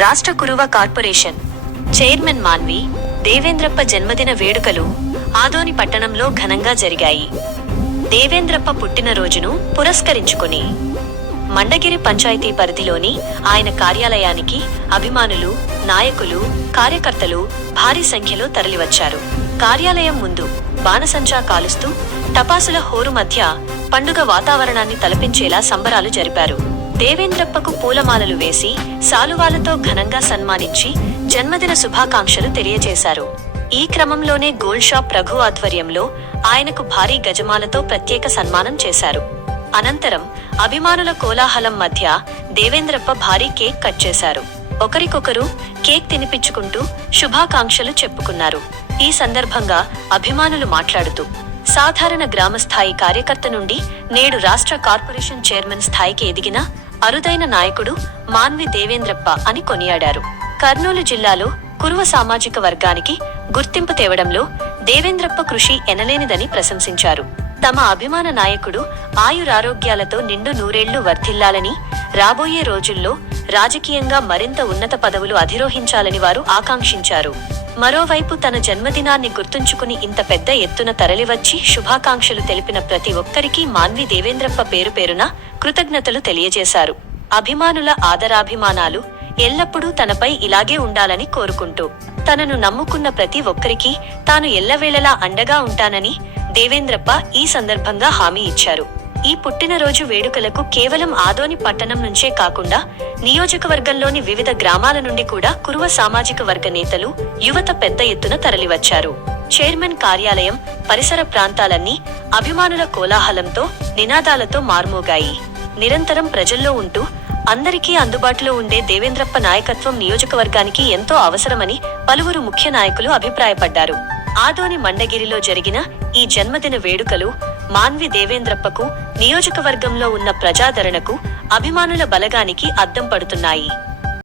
రాష్ట్ర Kuruva corporation chairman Manvi Devendrappa జన్మదిన వేడుకలు ఆదోని పట్టణంలో ఘనంగా జరిగాయి. దేవేంద్రప్ప పుట్టినరోజును పురస్కరించుకుని మండగిరి పంచాయతీ పరిధిలోని ఆయన కార్యాలయానికి అభిమానులు, నాయకులు, కార్యకర్తలు భారీ సంఖ్యలో తరలివచ్చారు. కార్యాలయం ముందు బాణసంచా కాలుస్తూ టపాసుల హోరు మధ్య పండుగ వాతావరణాన్ని తలపించేలా సంబరాలు జరిపారు. దేవేంద్రప్పకు పూలమాలలు వేసి సాలువాలతో ఘనంగా సన్మానించి జన్మదిన శుభాకాంక్షలు తెలియజేశారు. ఈ క్రమంలోనే గోల్డ్ షాప్ రఘు ఆధ్వర్యంలో ఆయనకు భారీ గజమాలతో ప్రత్యేక సన్మానం చేశారు. అనంతరం అభిమానుల కోలాహలం మధ్య దేవేంద్రప్ప భారీ కేక్ కట్ చేశారు. ఒకరికొకరు కేక్ తినిపించుకుంటూ శుభాకాంక్షలు చెప్పుకున్నారు. ఈ సందర్భంగా అభిమానులు మాట్లాడుతూ సాధారణ గ్రామస్థాయి కార్యకర్త నుండి నేడు రాష్ట్ర కార్పొరేషన్ చైర్మన్ స్థాయికి ఎదిగిన అరుదైన నాయకుడు మాన్వి దేవేంద్రప్ప అని కొనియాడారు. కర్నూలు జిల్లాలో కురువ సామాజిక వర్గానికి గుర్తింపు తేవడంలో దేవేంద్రప్ప కృషి ఎనలేనిదని ప్రశంసించారు. తమ అభిమాన నాయకుడు ఆయురారోగ్యాలతో నిండు నూరేళ్లు వర్ధిల్లాలని, రాబోయే రోజుల్లో రాజకీయంగా మరింత ఉన్నత పదవులు అధిరోహించాలని వారు ఆకాంక్షించారు. మరోవైపు తన జన్మదినాన్ని గుర్తుంచుకుని ఇంత పెద్ద ఎత్తున తరలివచ్చి శుభాకాంక్షలు తెలిపిన ప్రతి ఒక్కరికి మాన్వి దేవేంద్రప్ప పేరు పేరున కృతజ్ఞతలు తెలియజేశారు. అభిమానుల ఆదరాభిమానాలు ఎల్లప్పుడూ తనపై ఇలాగే ఉండాలని కోరుకుంటూ తనను నమ్ముకున్న ప్రతి ఒక్కరికి తాను ఎల్లవేళలా అండగా ఉంటానని దేవేంద్రప్ప ఈ సందర్భంగా హామీ ఇచ్చారు. ఈ పుట్టినరోజు వేడుకలకు కేవలం ఆదోని పట్టణం నుంచే కాకుండా నియోజకవర్గంలోని వివిధ గ్రామాల నుండి కూడా కురువ సామాజిక వర్గ నేతలు, యువత పెద్ద ఎత్తున తరలివచ్చారు. చైర్మన్ కార్యాలయం పరిసర ప్రాంతాలన్నీ అభిమానుల కోలాహలంతో, నినాదాలతో మార్మోగాయి. నిరంతరం ప్రజల్లో ఉంటూ అందరికీ అందుబాటులో ఉండే దేవేంద్రప్ప నాయకత్వం నియోజకవర్గానికి ఎంతో అవసరమని పలువురు ముఖ్య నాయకులు అభిప్రాయపడ్డారు. ఆదోని మండగిరిలో జరిగిన ఈ జన్మదిన వేడుకలు మాన్వి దేవేంద్రప్పకు, నియోజకవర్గంలో ఉన్న ప్రజాదరణకు, అభిమానుల బలగానికి అద్దం పడుతున్నాయి.